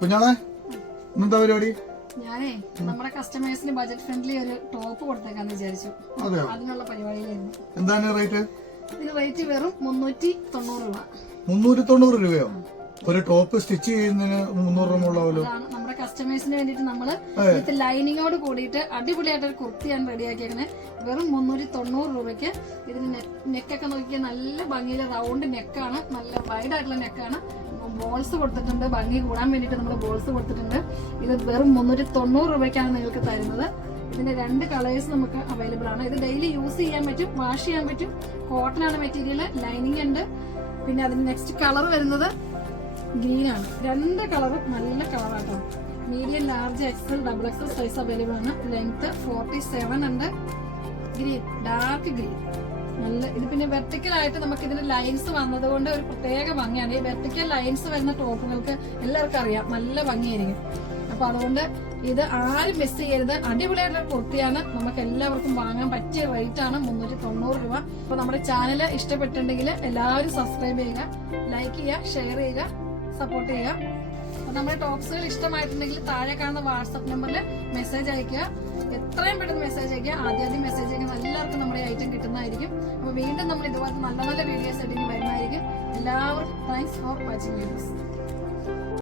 കുഞ്ഞാളെ എന്താ പരിപാടി? ഞാനേ നമ്മുടെ കസ്റ്റമേഴ്സിന് ബജറ്റ് ഫ്രണ്ട്ലി ഒരു ടോപ്പ് കൊടുത്തേക്കാന്ന് വിചാരിച്ചു. അതിനുള്ള പരിപാടിയിലായിരുന്നു. എന്താണ് റേറ്റ്? ഇത് റേറ്റ് വെറും 390 രൂപ. 390 രൂപയോ? ഒരു ടോപ്പ് സ്റ്റിച്ച് ചെയ്യുന്നതിന് 300 രൂപ ഉള്ളവല്ലോ. നമ്മുടെ കസ്റ്റമേഴ്സിന് വേണ്ടിട്ട് നമ്മള് വിത്ത് ലൈനിങ്ങോട് കൂടിയിട്ട് അടിപൊളിയായിട്ട് ഒരു കുർത്തിയാണ് റെഡിയാക്കിയേക്കുന്നത്. വെറും 390 രൂപയ്ക്ക്. ഇതിന് നെക്കൊക്കെ നോക്കിയാൽ നല്ല ഭംഗിയിലെ റൗണ്ട് നെക്കാണ്, നല്ല വൈഡ് ആയിട്ടുള്ള നെക്കാണ്. ബോൾസ് കൊടുത്തിട്ടുണ്ട്, ഭംഗി കൂടാൻ വേണ്ടിട്ട് നമ്മൾ ബോൾസ് കൊടുത്തിട്ടുണ്ട്. ഇത് വെറും 390 രൂപയ്ക്കാണ് നിങ്ങൾക്ക് തരുന്നത്. ഇതിന്റെ 2 കളേഴ്സ് നമുക്ക് അവൈലബിൾ ആണ്. ഇത് ഡെയിലി യൂസ് ചെയ്യാൻ പറ്റും, വാഷ് ചെയ്യാൻ പറ്റും. കോട്ടൺ ആണ് മെറ്റീരിയൽ, ലൈനിങ് ഉണ്ട്. പിന്നെ അതിന് നെക്സ്റ്റ് കളർ വരുന്നത് ഗ്രീൻ ആണ്. 2 കളറും നല്ല കളറാട്ടോ. Medium, large, XL, double XL size available ആണ്. ലെങ്ത് 47 ഉണ്ട്. ഗ്രീൻ, ഡാർക്ക് ഗ്രീൻ നല്ല. ഇത് പിന്നെ വെർട്ടിക്കൽ ആയിട്ട് നമുക്ക് ഇതിന് ലൈൻസ് വന്നതുകൊണ്ട് ഒരു പ്രത്യേക ഭംഗിയാണ്. ഈ വെർട്ടിക്കൽ ലൈൻസ് വരുന്ന ടോപ്പുകൾക്ക് എല്ലാവർക്കും അറിയാം, നല്ല ഭംഗിയായിരിക്കും. അപ്പൊ അതുകൊണ്ട് ഇത് ആരും മിസ് ചെയ്യരുത്. അടിപൊളിയായിട്ടുള്ള കുർത്തിയാണ്, നമുക്ക് എല്ലാവർക്കും വാങ്ങാൻ പറ്റിയ റേറ്റ് ആണ് 390 രൂപ. അപ്പൊ നമ്മുടെ ചാനൽ ഇഷ്ടപ്പെട്ടിട്ടുണ്ടെങ്കിൽ എല്ലാവരും സബ്സ്ക്രൈബ് ചെയ്യുക, ലൈക്ക് ചെയ്യുക, ഷെയർ ചെയ്യുക, സപ്പോർട്ട് ചെയ്യുക. അപ്പൊ നമ്മുടെ ടോപ്സുകൾ ഇഷ്ടമായിട്ടുണ്ടെങ്കിൽ താഴെ കാണുന്ന വാട്സ്ആപ്പ് നമ്പറിൽ മെസ്സേജ് അയക്കുക. എത്രയും പെട്ടെന്ന് മെസ്സേജ് അയക്കുക. ആദ്യം മെസ്സേജ് അയക്കുന്ന എല്ലാവർക്കും നമ്മുടെ ഐറ്റം കിട്ടുന്നതായിരിക്കും. അപ്പൊ വീണ്ടും നമ്മൾ ഇതുപോലത്തെ നല്ല നല്ല വീഡിയോസ് ആയിട്ട് വരുന്നതായിരിക്കും. എല്ലാവർക്കും താങ്ക്സ് ഫോർ വാച്ചിങ് വീഡിയോസ്.